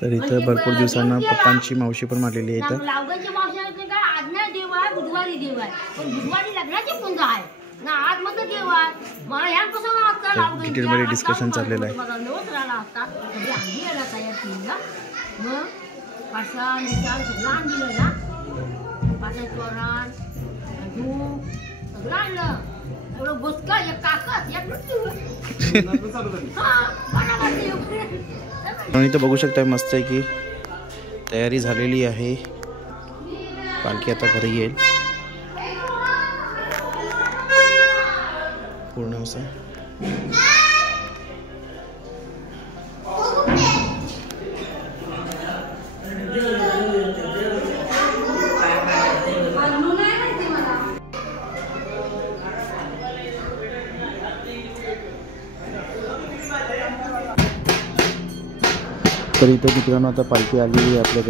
तर इथं भरपूर दिवसांना पप्पांची मावशी पण मारलेली आहे. डिटेलमध्ये डिस्कशन चाललेलं आहे. आणि इथं बघू शकता मस्त आहे की तयारी झालेली आहे. पालखी आता घरी येईल पूर्ण असं. तर इथं मित्रांनो आता पालखी आलेली आहे आपल्या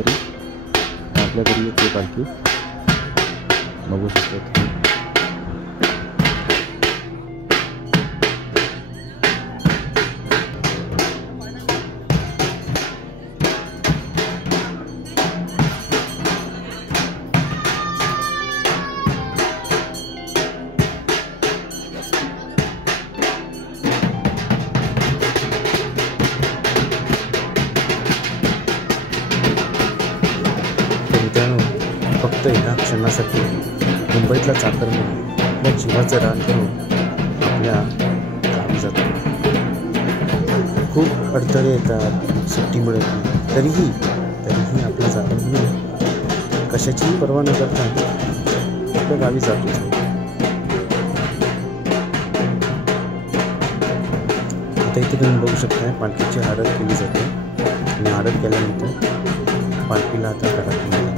घरी येते पालखी, बघू शकतो. फक्त ह्या क्षणासाठी मुंबईतला चाकरमानी आपल्या जीवाचं रान करून आपल्या गावी जातो. खूप अडथळे येतात, सुट्टी मिळत नाही, तरीही आपल्या चाकरमानी कशाचीही पर्वा न करता आपल्या गावी जातो. आता इथे तुम्ही बघू शकता पालखीची आरत केली जाते आणि आरत केल्यानंतर पालखीला आता घरात घेऊन जातो.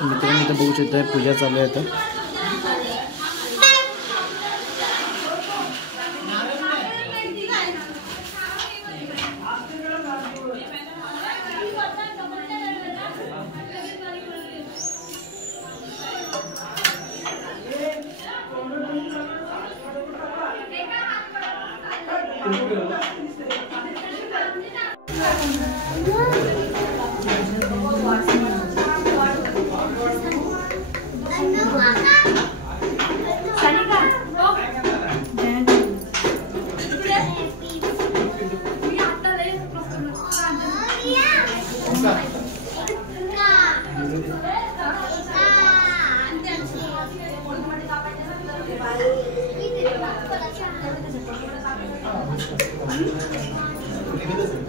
मित्रांनो इथं बघू शकता पूजा चालू आहे. आता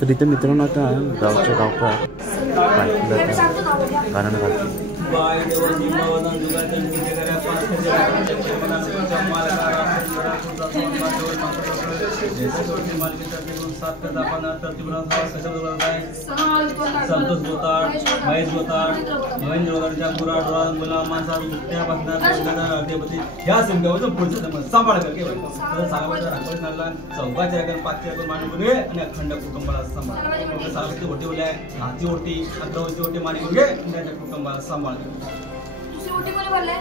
तर इथे मित्रांनो आता गावच्या गावकार पालखीला कारण घालते. संतोष जोतार, महेश जोतार, महेंद्र जोतारच्या पुरा मुला माणसा त्या बसणार ह्या संख्येवर पुढचं सांभाळ करके सांगायचं राखोली नाला चौकाच्या रकम 5च्या रकम मानून आणि अखंड कुटुंबाला सांभाळ. सावित्री ओटी ओल्या हाती ओटी अंतवची ओटी माने घे आणि त्या कुटुंबाला सांभाळ. दुसरी ओटी कोणी भरले?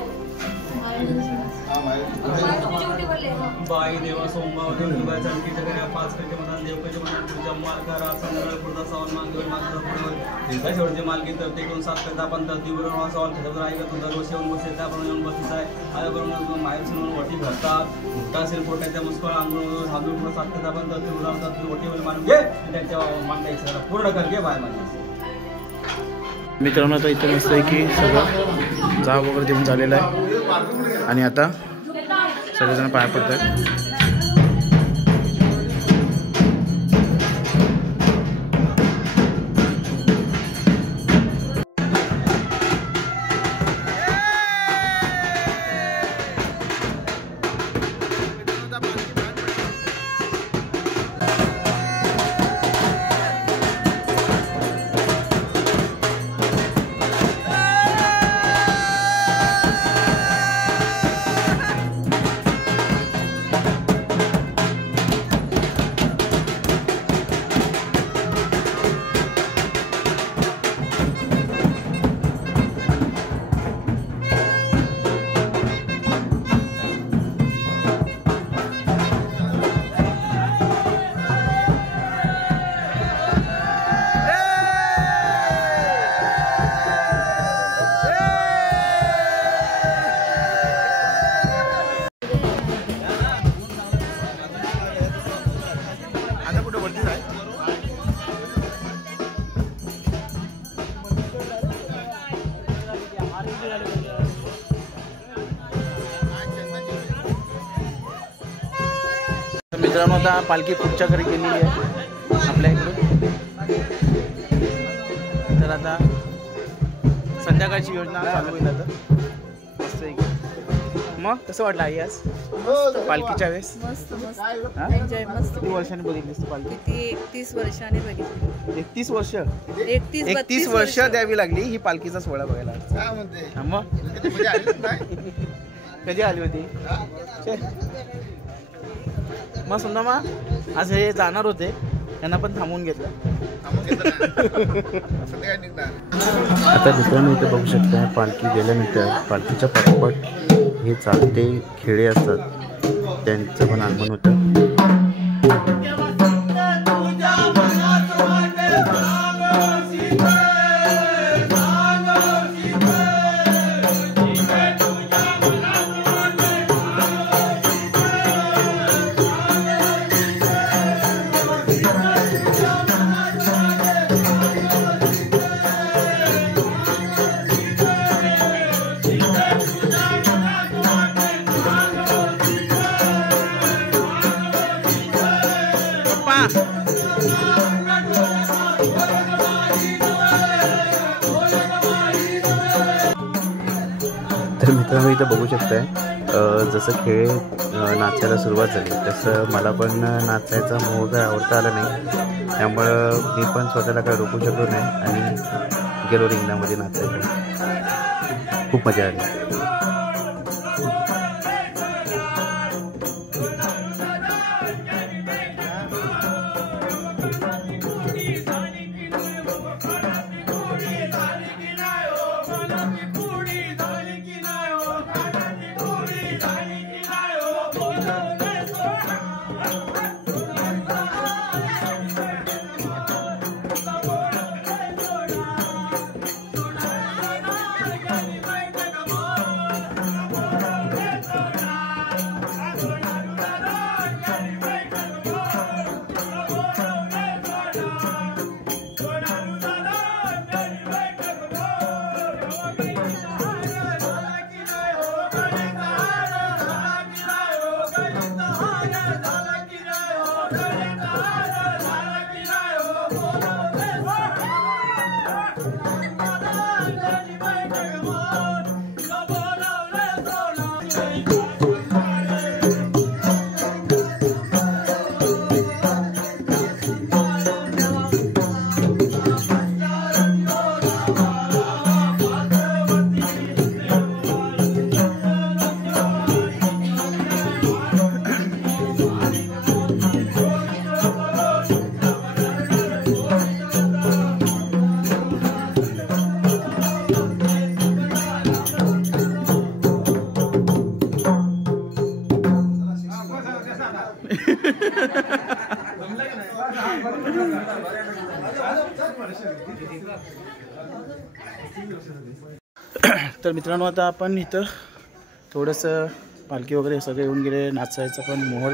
बाई देवा सोमवार दुर्गाच्या चंकीच्या 5 कचे मनान देवकाचे मनान पूजा मालकारा संग्रह पुरता सावन मागवर मागचा पुढे देता शेवटचे मालकी तर ते कोण 7 करता पण तर दिवरून सवाल खबर आहे का तुझा रोज येऊन बसते त्याप्रमाणे येऊन बसत आहे आया करून मायसून वटी भरतात मोठा असेल पोटाच्या मुस्कळ अंगण हादून 7 करता पण तर ते उडावतात वटीवर मारून घे त्यांच्या मागता सगळं पूर्ण कर घे बाय माझी मित्रांनो. आता इथे मस्त आहे की सगळं जाव वगैरे देऊन झालेलं आहे आणि आता सगळेजण पाया पडतात. मित्रांनो आता पालखी पुढच्या घरी गेलेली आहे आपल्या इकडून. तर आता संध्याकाळची योजना चालू होईल. आता मस्त आहे. मग कसं वाटलं आई आज पालखीच्या वेळेस? मस्त मस्त एन्जॉय मस्त. किती वर्षांनी बघितलीस पालखी? किती 31 वर्षांनी बघितली. 31 वर्ष? 31 वर्ष द्यावी लागली ही पालखीचा सोहळा बघायला. मग कधी आली होती? मग समजा मग आज हे जाणार होते त्यांना पण थांबवून घेतलं. आता मित्रांनो इथे बघू शकता पालखी गेल्यानंतर पालखीच्या पाठोपाठ हे चालते खेळे असतात त्यांचं पण आगमन होतं. तर मित्रांनो इथं बघू शकताय जसं खेळ नाचायला सुरुवात झाली तसं मला पण नाचायचा मोह काय आवडता आला नाही. त्यामुळं मी पण स्वतःला काय रोखू शकलो नाही आणि गेलो रिंगणामध्ये नाचायला. खूप मजा आली. तर मित्रांनो आता आपण इथं थोडंसं पालखी वगैरे सगळे येऊन गेले. नाचायचं पण मोहोळ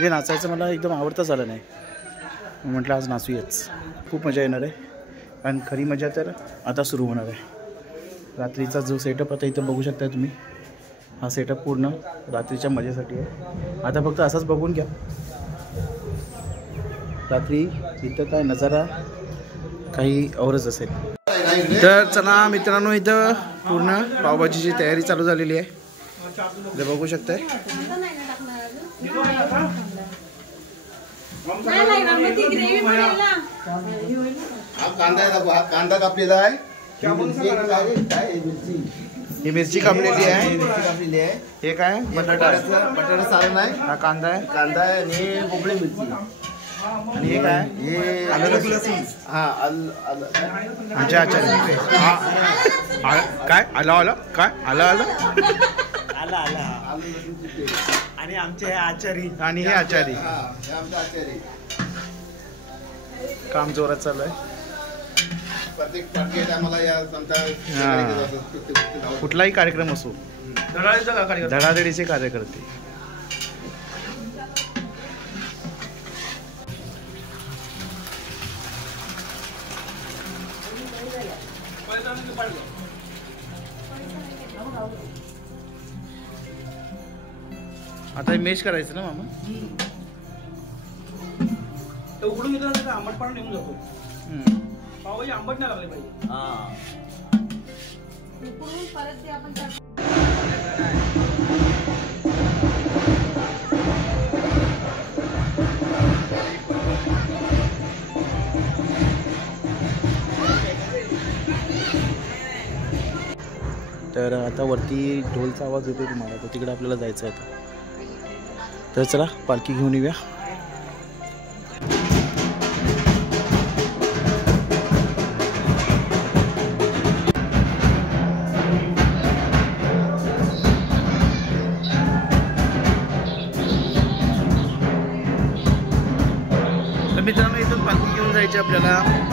हे नाचायचं मला एकदम आवडतं झालं नाही. म्हटलं आज नाचूयाच. खूप मजा येणार आहे. आणि खरी मजा तर आता सुरू होणार आहे. रात्रीचा जो सेटअप आता इथं बघू शकता तुम्ही. हा सेटअप पूर्ण रात्रीच्या मजेसाठी आहे. आता फक्त असाच बघून घ्या. रात्री इथं काय नजारा काही औरच असेल. तर चला मित्रांनो इथं पूर्ण पावभाजीची तयारी चालू झालेली आहे. इथं बघू शकताय. कांदा कापलेला आहे. ही मिरची कापलेली आहे. हे काय बटाटा सारण आहे. हा कांदा आहे. कांदा आहे आणि कोबळी मिरची. आणि हे काय हे आलं लसूण. हा आमच्या आचारी काय आलं आलं काय आलं आलं आलं आलं आणि आमचे हे आचारी आणि हे आचारी. काम जोरात चालू आहे. कुठलाही कार्यक्रम असो धडाधडीचे कार्यकर्ते. आता मेश करायचं ना मामा. उघडून घेतलं तर आंबटपणा निघून जातो. पावभाजी आंबट नाही लागले पाहिजे. तर आता वरती ढोलचा आवाज येतो तुम्हाला. तर तिकडे आपल्याला जायचं आहे. तर चला पालखी घेऊन येऊया. तर मित्रांनो इथून पालखी घेऊन जायची आपल्याला.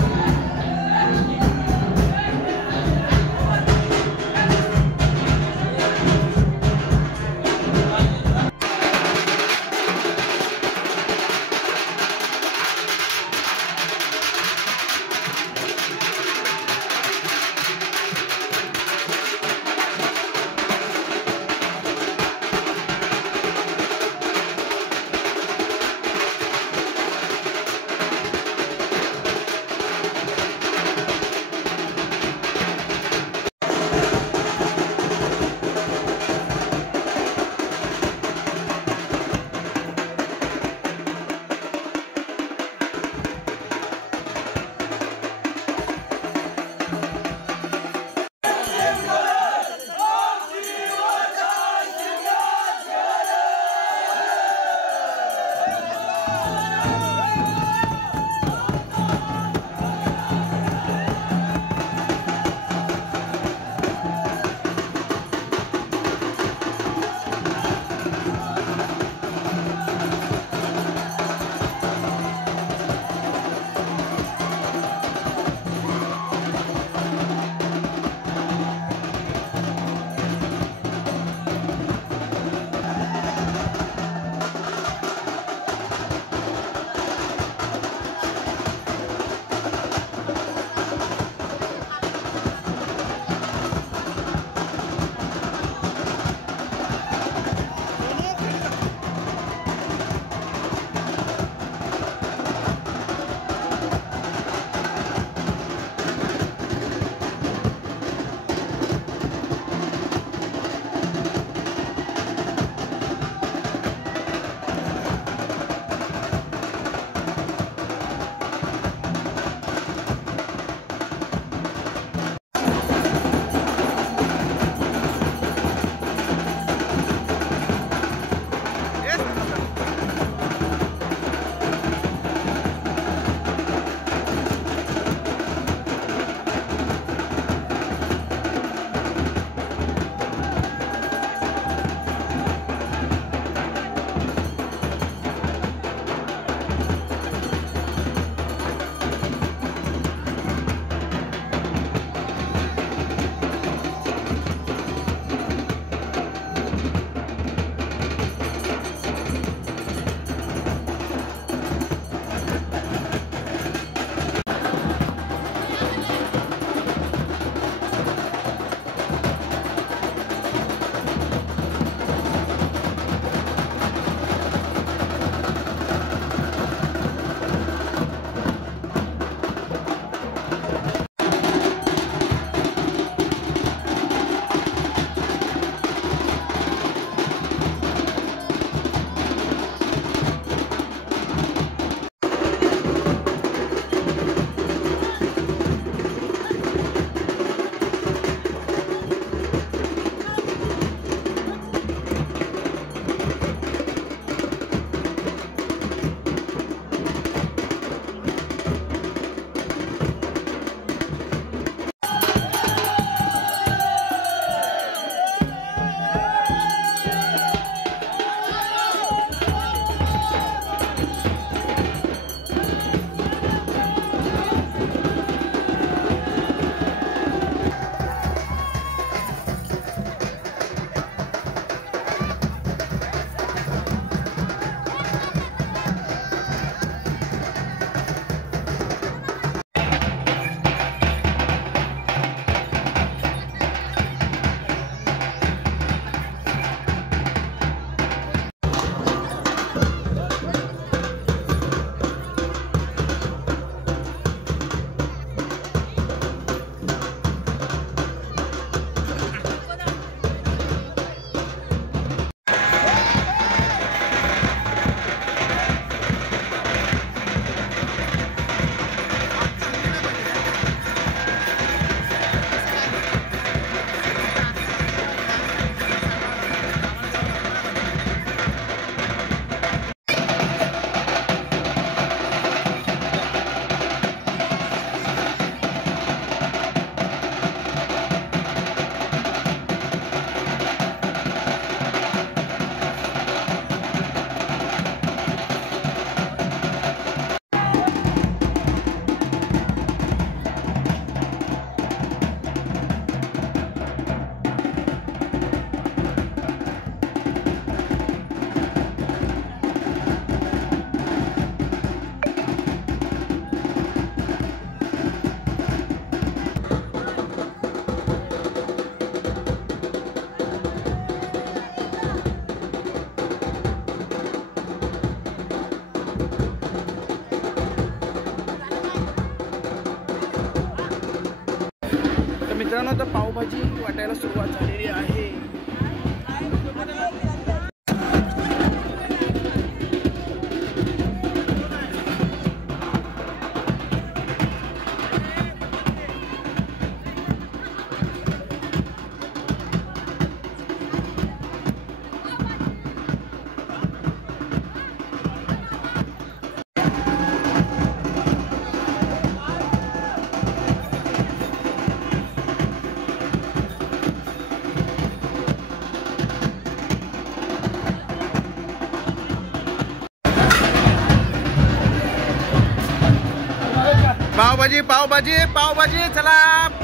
पावभाजी पावभाजी पावभाजी चला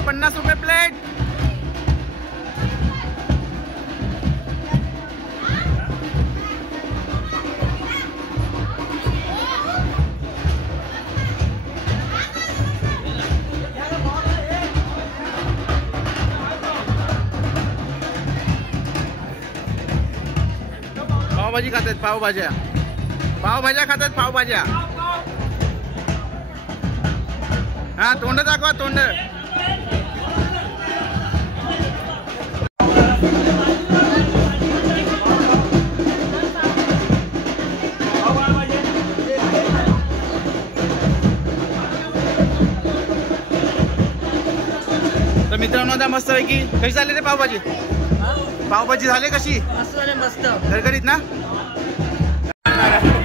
50 रुपये प्लेट. पावभाजी खातात पावभाज्या पावभाज्या खातात पावभाज्या. हा तोंड दाखवा तोंड. तर मित्रांनो आता मस्त पैकी कशी झाली रे पावभाजी. पावभाजी झाली कशी मस्त घरघरीत ना.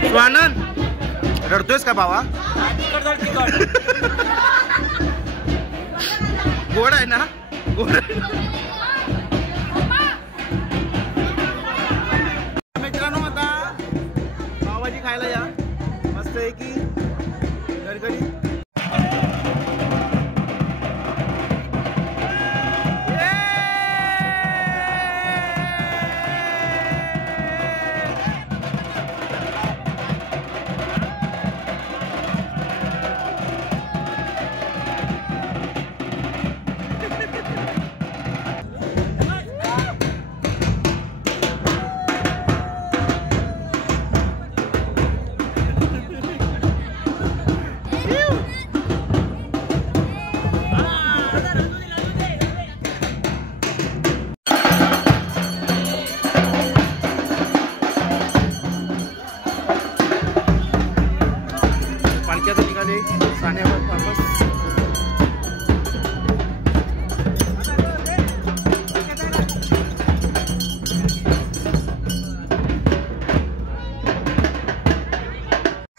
स्वानंद रडतोयस का भावा. गोड आहे ना गोड. मित्रांनो आता पावभाजी खायला या मस्त आहे की घरघरी.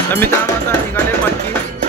तर मित्रांनो आता निघाले पालखी.